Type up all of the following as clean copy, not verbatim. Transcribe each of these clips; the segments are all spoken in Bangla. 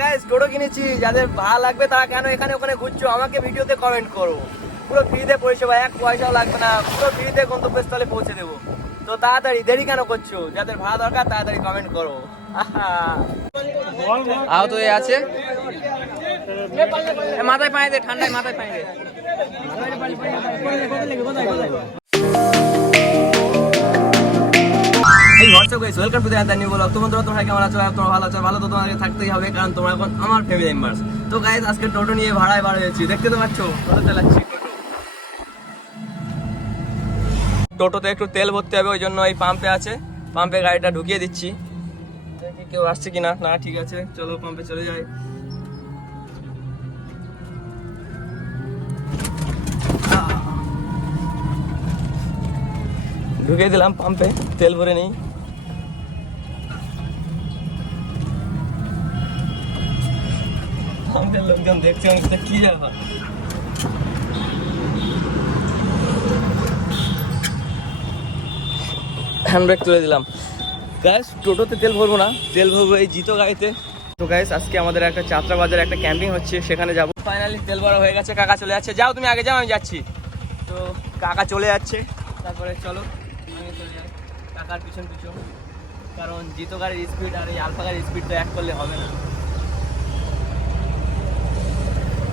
গাইস টোটো কিনেছি, যাদের ভালো লাগবে তারা কেন এখানে ওখানে ঘুরছো আমাকে ভিডিওতে কমেন্ট করো। পুরো ফ্রিতে পরিষেবা, এক পয়সাও লাগবে না, পুরো ফ্রিতে গন্তব্যস্থলে পৌঁছে দেবো। তো তাড়াতাড়ি, দেরি কেন করছো? যাদের ভাড়া দরকার তাড়াতাড়ি কমেন্ট করো। আহত হয়ে আছে, মাথায় পায়ে দে, ঠান্ডায় মাথায় পায়ে দে। Welcome to the new blog. তোমরা কেমন আছো? তোমরা ভালো আছো? ভালো তো তোমাদের থাকতেই হবে, কারণ তোমরা এখন আমার ফ্যামিলি মেম্বার্স। তো গাইস আজকে টোটো নিয়ে ভাড়ায় বার হয়েছি, দেখতে তো পাচ্ছ টোটো চালাচ্ছি। টোটোতে একটু তেল ভরতে হবে, ওই জন্য এই পাম্পে আছে, পাম্পে গাড়িটা ঢুকিয়ে দিচ্ছি। দেখি কেউ আসছে কিনা। না ঠিক আছে, চলো পাম্পে চলে যাই। ঢুকিয়ে দিলাম পাম্পে, তেল ভরে নেই। পাম্পের লোকজন দেখছে অনেকটা, কি ব্যাপার। হ্যান্ডব্রেক তুলে দিলাম। গাইস টোটোতে তেল ভরবো না, তেল ভরবো এই জিতো গাড়িতে। তো গাইস আজকে আমাদের একটা চাত্রা বাজারে একটা ক্যাম্পিং হচ্ছে, সেখানে যাবো। ফাইনালি তেল ভরা হয়ে গেছে, কাকা চলে যাচ্ছে। যাও তুমি আগে যাও, আমি যাচ্ছি। তো কাকা চলে যাচ্ছে, তারপরে চলো আমি চলে যাই কাকার পিছন পিছন, কারণ জিতো গাড়ির স্পিড আর এই আলফা গাড়ির স্পিড তো এক করলে হবে না।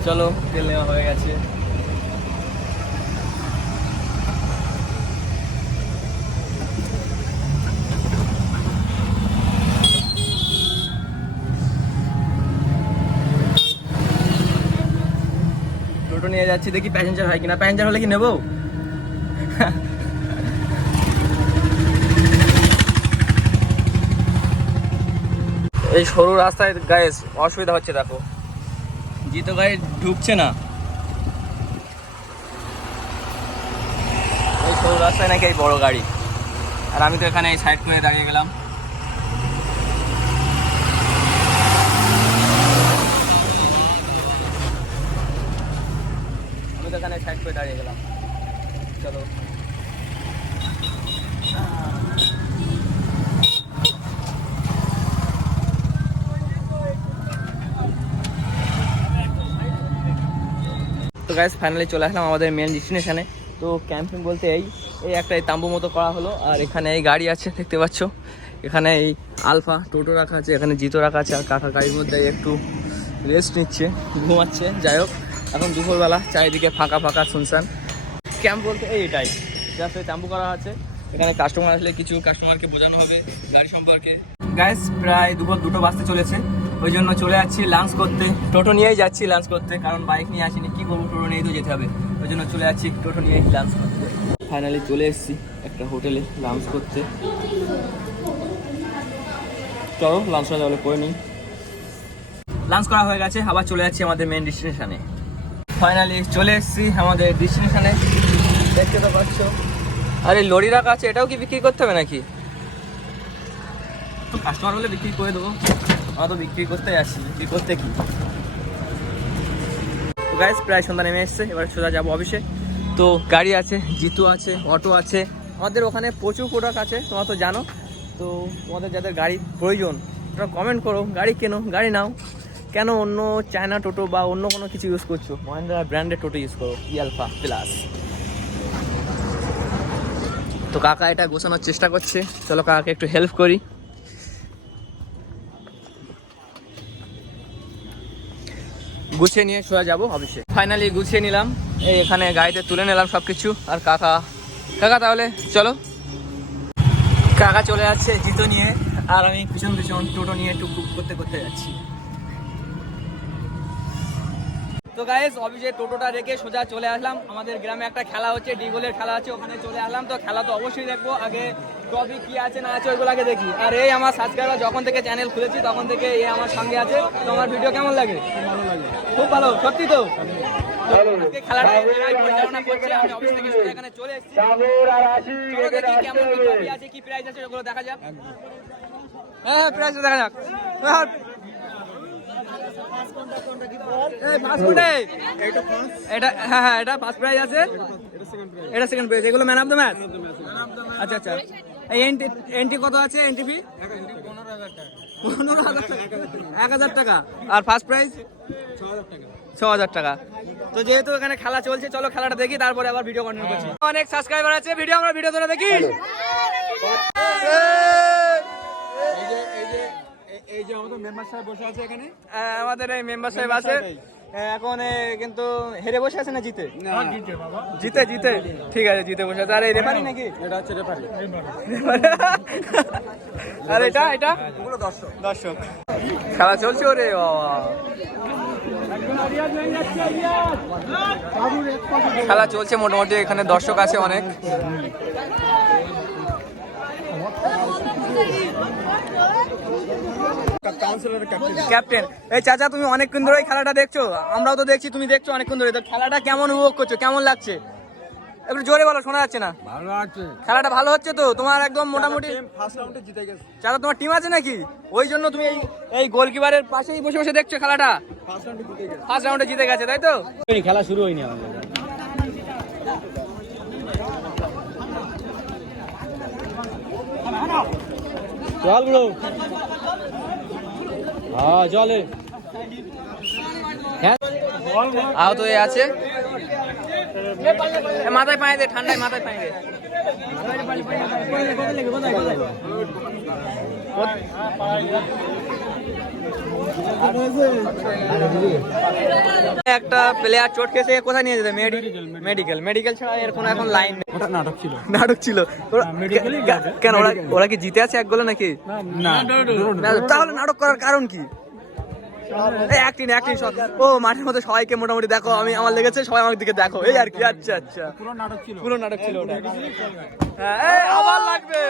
চলো তেল নেওয়া হয়ে গেছে। টোটো নিয়ে যাচ্ছি, দেখি প্যাসেঞ্জার হয় কিনা। প্যাসেঞ্জার হলে কি নেবো। এই সরু রাস্তায় গাইস অসুবিধা হচ্ছে, দেখো জিতো গাড়ি ঢুকছে না। এই সরু রাস্তায় নাকি এই বড় গাড়ি, আর আমি তো এখানে এই সাইড করে দাঁড়িয়ে গেলাম। আমি তো এখানে সাইড করে দাঁড়িয়ে গেলাম। চলো তো গাইস ফাইনালি চলে আসলাম আমাদের মেন ডেস্টিনেশনে। তো ক্যাম্পিং বলতে এই একটা তাম্বু মতো করা হলো, আর এখানে এই গাড়ি আছে দেখতে পাচ্ছ। এখানে এই আলফা টোটো রাখা আছে, এখানে জিতো রাখা আছে, আর কাকা গাড়ির মধ্যে একটু রেস্ট নিচ্ছে, ঘুমাচ্ছে। যাই হোক এখন দুপুরবেলা, চারিদিকে ফাঁকা ফাঁকা শুনশান। ক্যাম্প বলতে এইটাই, জাস্ট ওই তাম্বু করা আছে। এখানে কাস্টমার আসলে কিছু কাস্টমারকে বোঝানো হবে গাড়ি সম্পর্কে। গাইস প্রায় দুপুর 2টো বাজতে চলেছে, ওই জন্য চলে যাচ্ছি লাঞ্চ করতে। টোটো নিয়েই যাচ্ছি লাঞ্চ করতে, কারণ বাইক নিয়ে আসিনি। কি করবো, টোটো নিয়েই তো যেতে হবে, ওই জন্য চলে যাচ্ছি টোটো নিয়েই লাঞ্চ করতে। ফাইনালি চলে এসেছি একটা হোটেলে লাঞ্চ করতে। চলো লাঞ্চটা তাহলে করে নিই। লাঞ্চ করা হয়ে গেছে, আবার চলে যাচ্ছি আমাদের মেন ডেস্টিনেশনে। ফাইনালি চলে এসেছি আমাদের ডেস্টিনেশনে, দেখতে তো পাচ্ছ। আরে লরি রাখা আছে, এটাও কি বিক্রি করতে হবে নাকি? কাস্টমার হলে বিক্রি করে দেবো, আমরা তো বিক্রি করতে আসছি, বিক্রি করতে কি। তো গাইস প্রায় সন্ধ্যা নেমে এসছে, এবার সোজা যাবো অফিসে। তো গাড়ি আছে, জিতু আছে, অটো আছে, আমাদের ওখানে প্রচুর প্রোডাক্ট আছে, তোমরা তো জানো। তো তোমাদের যাদের গাড়ি প্রয়োজন তোমরা কমেন্ট করো, গাড়ি কেনো, গাড়ি নাও। কেন অন্য চায়না টোটো বা অন্য কোনো কিছু ইউজ করছো? মহিন্দ্রা ব্র্যান্ডের টোটো ইউজ করো, আলফা প্লাস। তো কাকা এটা গোছানোর চেষ্টা করছে, চলো কাকাকে একটু হেল্প করি। গুছিয়ে নিয়ে সোজা যাবো অফিসে। ফাইনালি গুছিয়ে নিলাম, এই এখানে গাড়িতে তুলে নিলাম সব কিছু। আর কাকা তাহলে চলো। কাকা চলে যাচ্ছে জিতো নিয়ে, আর আমি পিছন পিছন টোটো নিয়ে টুকটুক করতে করতে যাচ্ছি। তো গাইস অফিসে টোটোটা রেখে সোজা চলে আসলাম। আমাদের গ্রামে একটা খেলা হচ্ছে, ডিগোলের খেলা আছে, ওখানে চলে আসলাম। তো খেলা তো অবশ্যই দেখবো, আগে টপিক কি আছে না আছে ওইগুলো আগে দেখি। আর এই আমার সাবস্ক্রাইবার, যখন থেকে চ্যানেল খুলেছি তখন থেকে এ আমার সঙ্গে আছে। তো আমার ভিডিও কেমন লাগে? ভালো লাগে, খুব ভালো, সত্যি তো। খেলাটা পরিচালনা করছে, আমি অফিস থেকে সোজা এখানে চলে এসেছি। চলো দেখি কেমন কি ট্রফি আছে, কি প্রাইজ আছে, ওগুলো দেখা যাক। হ্যাঁ প্রাইজ দেখা যাক। এটা হ্যাঁ এটা ফার্স্ট প্রাইজ আছে, এটা সেকেন্ড প্রাইজ, এগুলো ম্যান অফ দ্য ম্যাচ। আচ্ছা এই এন্ট্রি কত আছে? এন্ট্রি ফি 15,000 টাকা, 1,000 টাকা। আর ফার্স্ট প্রাইজ 6,000 টাকা। তো যেহেতু এখানে খেলা চলছে, চলো খেলাটা দেখি, তারপরে আবার ভিডিও কন্টিনিউ করছি। অনেক সাবস্ক্রাইবার আছে, আমরা ভিডিও ধরে দেখি। এই যে আমাদের মেম্বার সাহেব বসে আছে এখানে, আমাদের এই মেম্বার সাহেব আছে এখন, কিন্তু হেরে বসে আছে না জিতে? জিতে জিতে, ঠিক আছে, জিতে বসে আছে। আর এই রেফারি নাকি? এটা হচ্ছে রেফারি। আর এটা এটা দর্শক খেলা চলছে। ওরে বাবা, খেলা চলছে মোটামুটি, এখানে দর্শক আছে অনেক। ক্যাপ্টেন, এই চাচা তুমি অনেকক্ষণ ধরে খেলাটা দেখছো, আমরাও তো দেখছি, তুমি দেখছো অনেকক্ষণ ধরে, তো খেলাটা কেমন উপভোগ করছো, কেমন লাগছে? একটু জোরে বলো, শোনা যাচ্ছে না। ভালো আছে, খেলাটা ভালো হচ্ছে তো তোমার? একদম মোটামুটি ফার্স্ট রাউন্ডে জিতে গেছে। চাচা তোমার টিম আছে নাকি? ওই জন্য তুমি এই গোলকিপারের পাশেই বসে বসে দেখছো খেলাটা? ফার্স্ট রাউন্ডে জিতে গেছে, তাই তো? খেলা শুরু হয়নি আমাদের। চল ব্রো, হ্যাঁ চলে। আহত হয়ে আছে, মাথায় পায়ে দে, ঠান্ডায় মাথায় পায়ে দে। একটা প্লেয়ার চোট খেয়েছে, কোথায় নিয়ে যেতে? মেডিকেল ছাড়া এর কোনো এখন লাইন নেই। নাটক ছিল কেন? ওরা কি জিতে আছে 1 গোলে নাকি? তাহলে নাটক করার কারণ কি? অ্যাক্টিং ও মাঠের মধ্যে সবাইকে মোটামুটি দেখো, আমি আমার লেগেছে সবাই আমার দিকে দেখো, এই আর কি। আচ্ছা আচ্ছা, পুরো নাটক ছিল ওটা। হ্যাঁ, আবার লাগবে।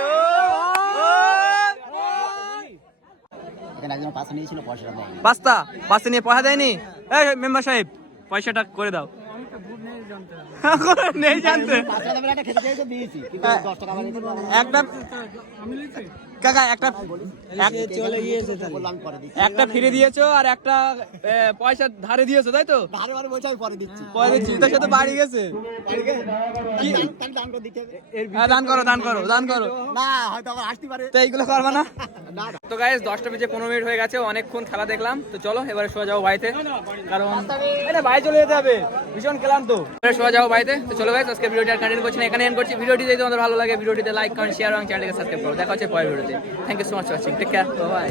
পাঁচটা নিয়ে পয়সা দেয়নি? এই মেম্বার সাহেব, পয়সাটা করে দাও। নেই জানতে একটা কাকা, একটা ফিরে দিয়েছো আর একটা পয়সা ধারে দিয়েছো, তাই তো? পরে দিচ্ছি, তার সাথে বাড়ি গেছে। দান করো তো, এইগুলো করবা না তো গাইস। 10টা বেজে 15 মিনিট হয়ে গেছে, অনেকক্ষণ খেলা দেখলাম। তো চলো এবারে শোয়া যাবো বাড়িতে, কারণ বাড়ি চলে যেতে হবে, ভীষণ ক্লান্ত। এবারে শোয়া যাবো বাড়িতে। তো চলো গাইস, আজকে ভিডিওটা কন্টিনিউ করছি না, এখানে এন্ড করছি। ভিডিওটি যদি তোমাদের ভালো লাগে, ভিডিওটিতে লাইক, কমেন্ট, শেয়ার এবং চ্যানেলকে সাবস্ক্রাইব করো। দেখা হচ্ছে পরের ভিডিওতে। Thank you so much for watching, take care, by.